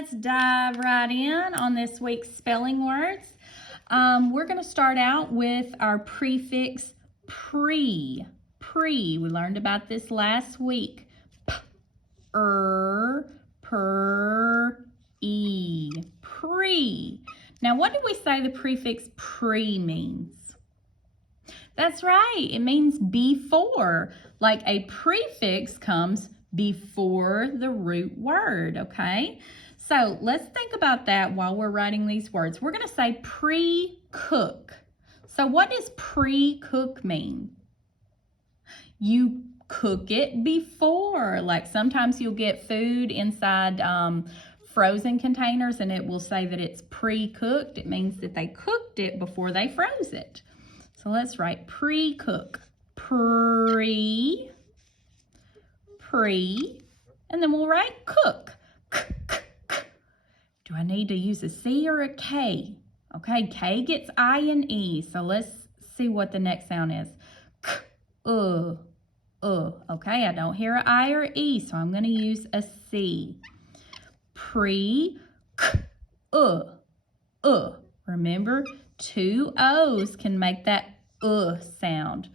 let's dive right in on this week's spelling words. We're going to start out with our prefix pre. Pre. We learned about this last week. Per, e. Pre. Now, what did we say the prefix pre means? That's right. It means before. Like a prefix comes before the root word, okay? So let's think about that while we're writing these words. We're going to say pre-cook. So what does pre-cook mean? You cook it before. Like sometimes you'll get food inside frozen containers and it will say that it's pre-cooked. It means that they cooked it before they froze it. So let's write pre-cook. Pre, and then we'll write cook. Do I need to use a C or a K? Okay, K gets I and E, so let's see what the next sound is. Okay, I don't hear an I or E, so I'm going to use a C. Remember, two O's can make that sound.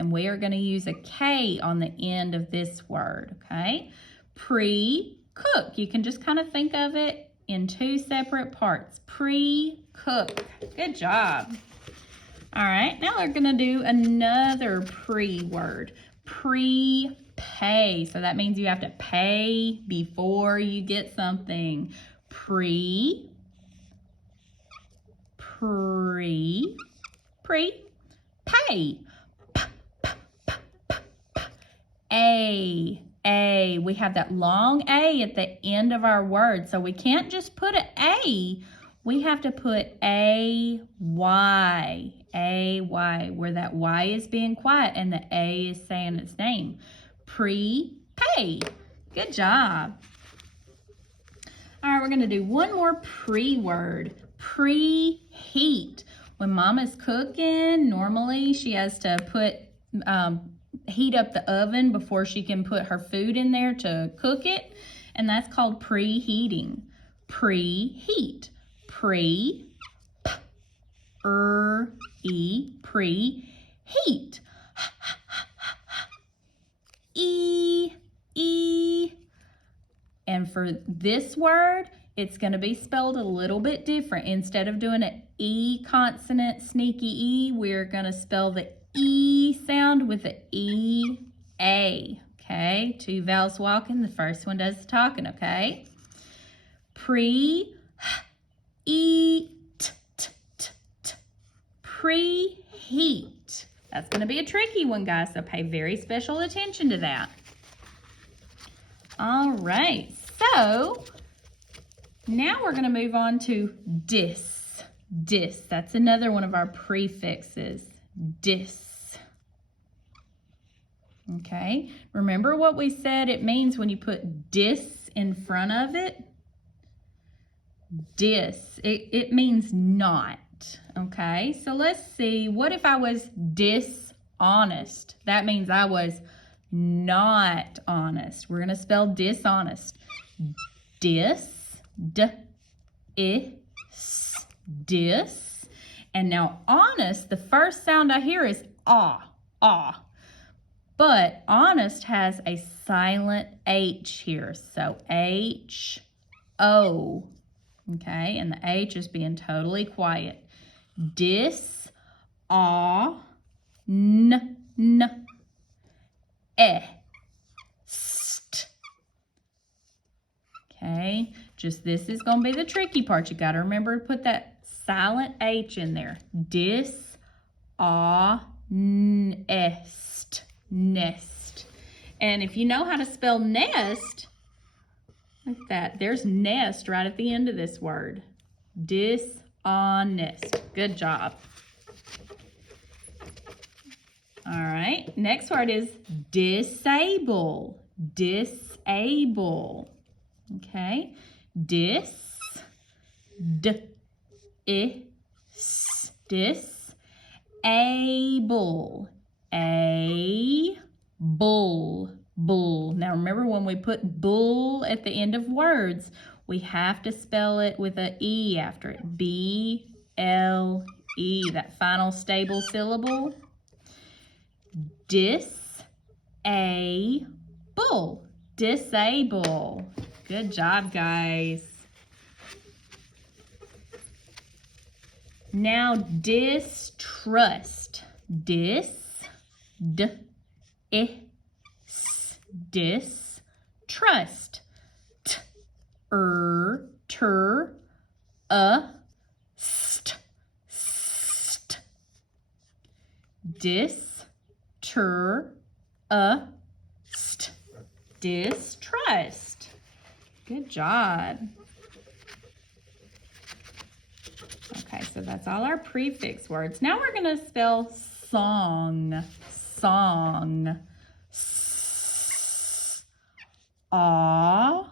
And we are going to use a K on the end of this word, okay? Pre-cook. You can just kind of think of it in two separate parts. Pre-cook. Good job. All right, now we're going to do another pre word. Prepay. So that means you have to pay before you get something. Prepay. A. We have that long A at the end of our word, so we can't just put an A. We have to put A-Y, where that Y is being quiet and the A is saying its name. Prepay. Good job. All right, we're going to do one more pre-word. Preheat. When Mama's cooking, normally she has to heat up the oven before she can put her food in there to cook it, and that's called preheating. Preheat. Preheat. E. And for this word, it's going to be spelled a little bit different. Instead of doing an E consonant, sneaky E, we're going to spell the E sound with the E-A. Okay, two vowels walking. The first one does the talking, okay? Preheat. Preheat. That's going to be a tricky one, guys, so pay very special attention to that. All right, so now we're going to move on to dis. Dis, that's another one of our prefixes. Dis. Okay, remember what we said it means when you put dis in front of it? Dis, it means not. Okay, so let's see, what if I was dishonest? That means I was not honest. We're going to spell dishonest. Dis. And now honest, the first sound I hear is ah. But honest has a silent H here. So H-O. Okay, and the H is being totally quiet. Okay, just this is going to be the tricky part. You got to remember to put that silent H in there. Nest. And if you know how to spell nest, like that, there's nest right at the end of this word. Dishonest. Good job. All right, next word is disable. Disable. Okay, disable. Bull. bull. Now remember, when we put bull at the end of words, we have to spell it with an E after it. B-L-E, that final stable syllable. Disable. Disable. Good job, guys. Now distrust. Distrust. St. Distrust. Good job. Okay, so that's all our prefix words. Now we're going to spell song. Song. Aw.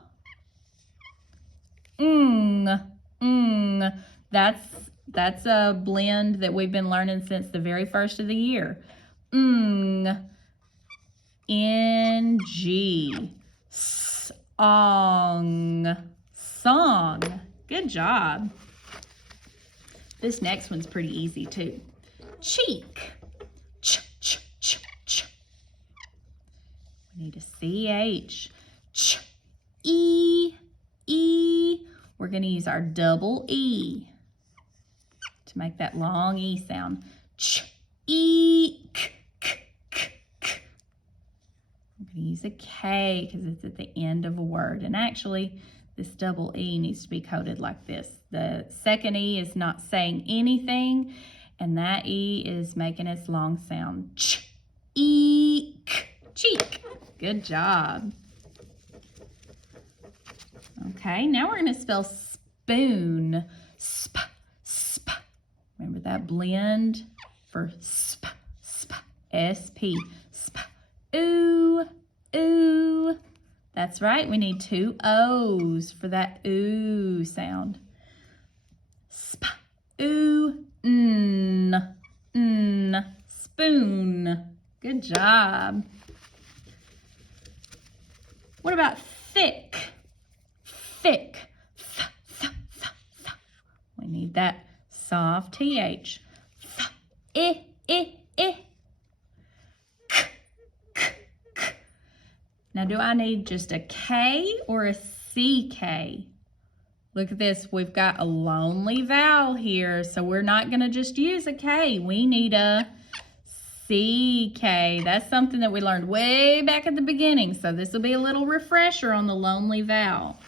That's a blend that we've been learning since the very first of the year. N-G. Song. Song. Good job. This next one's pretty easy too. Cheek. Ch. We need a C-H. E. We're going to use our double E to make that long E sound. K. I'm going to use a K because it's at the end of a word. And actually, this double E needs to be coded like this. The second E is not saying anything, and that E is making its long sound. Cheek. Good job. Okay, now we're going to spell spoon. Sp. Remember that blend for sp. S-P. Sp. Ooh. That's right, we need 2 O's for that ooh sound. Spoon. Spoon. Good job. What about thick? Thick. We need that soft TH. Now, do I need just a K or a CK? Look at this. We've got a lonely vowel here, so we're not going to just use a K. We need a CK. That's something that we learned way back at the beginning, so this will be a little refresher on the lonely vowel.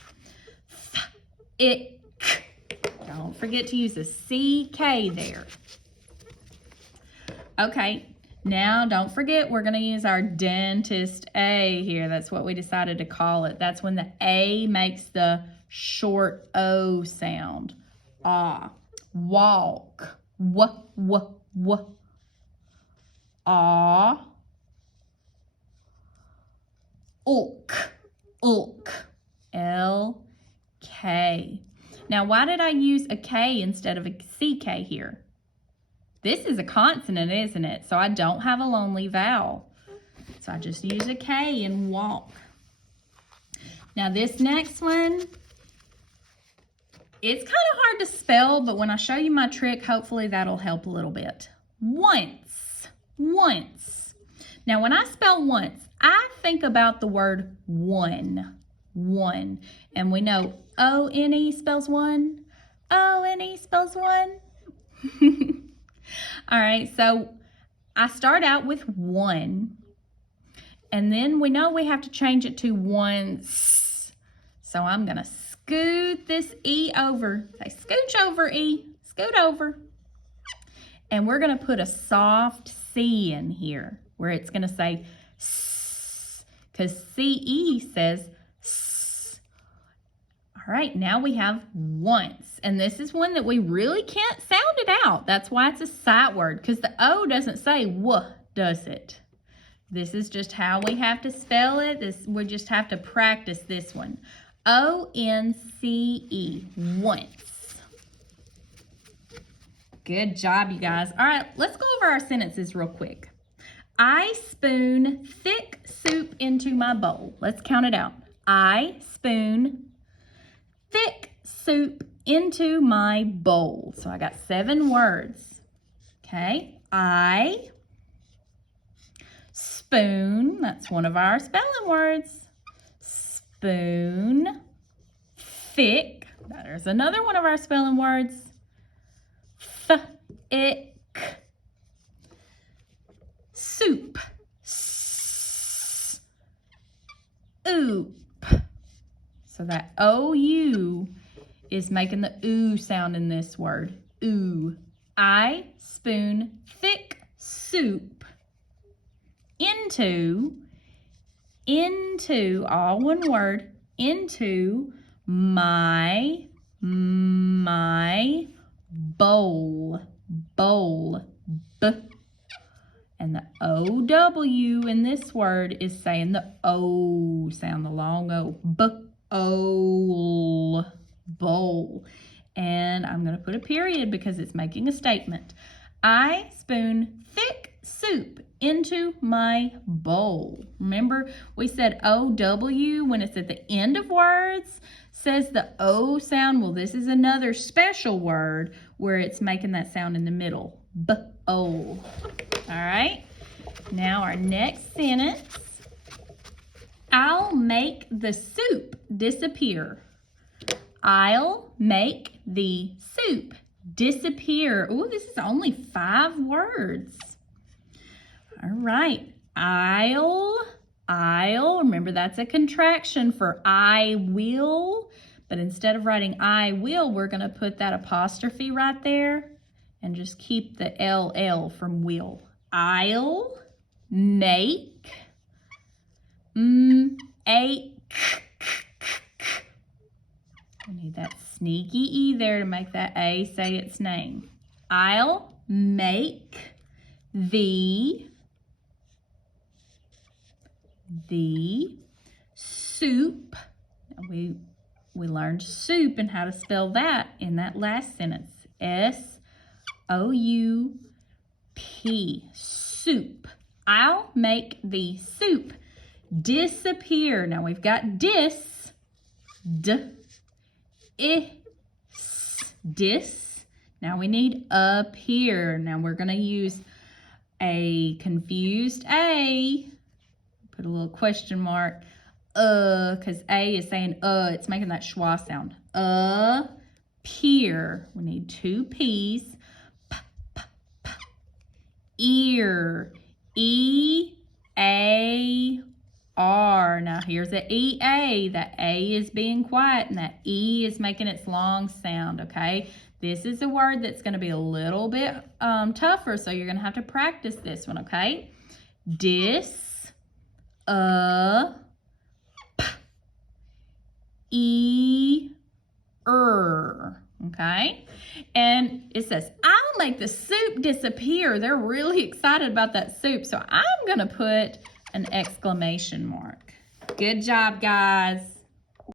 Don't forget to use a CK there. Okay. Now, don't forget, we're going to use our dentist A here. That's what we decided to call it. That's when the A makes the short O sound. Ah. Walk. W. Ah. Ulk. L-K. Now, why did I use a K instead of a CK here? This is a consonant, isn't it? So I don't have a lonely vowel. So I just use a K in walk. Now this next one, it's kind of hard to spell, but when I show you my trick, hopefully that'll help a little bit. Once. Now when I spell once, I think about the word one. And we know O-N-E spells one. O-N-E spells one. All right, so I start out with one, and then we know we have to change it to once. So I'm going to scoot this E over. Say, scooch over, E. Scoot over. And we're going to put a soft C in here where it's going to say S, because C-E says S. All right, now we have once. And this is one that we really can't sound it out. That's why it's a sight word, because the O doesn't say W, does it? This is just how we have to spell it. We just have to practice this one. O-N-C-E, once. Good job, you guys. All right, let's go over our sentences real quick. I spoon thick soup into my bowl. Let's count it out. I spoon thick soup into my bowl. So I got 7 words. Okay. I spoon, that's one of our spelling words. Spoon, thick, there's another one of our spelling words. Thick, soup, oop. So that O-U is making the ooh sound in this word. Ooh. I spoon thick soup into, all one word, into my bowl. Bowl. B. And the O-W in this word is saying the O sound, the long O. B-O-L. Bowl. And I'm going to put a period because it's making a statement. I spoon thick soup into my bowl. Remember, we said O-W when it's at the end of words, says the O sound. Well, this is another special word where it's making that sound in the middle. B-O-L. All right. Now our next sentence. I'll make the soup disappear. I'll make the soup disappear. Oh, this is only 5 words. All right. I'll, remember that's a contraction for I will, but instead of writing I will, we're going to put that apostrophe right there and just keep the LL from will. I'll make a we need that sneaky E there to make that A say its name. I'll make the soup. We learned soup and how to spell that in that last sentence. S-O-U-P. Soup. I'll make the soup disappear. Now we've got dis. Dis. Now we need appear. Now we're going to use a confused A. Put a little question mark. Because A is saying it's making that schwa sound. Appear. We need 2 P's. Ear. E-A-R. Now here's the E-A. That A is being quiet and that E is making its long sound, okay? This is a word that's going to be a little bit tougher, so you're going to have to practice this one, okay? Dis-a-p-e-er, okay? And it says, I'll make the soup disappear. They're really excited about that soup, so I'm going to put an exclamation mark. Good job, guys.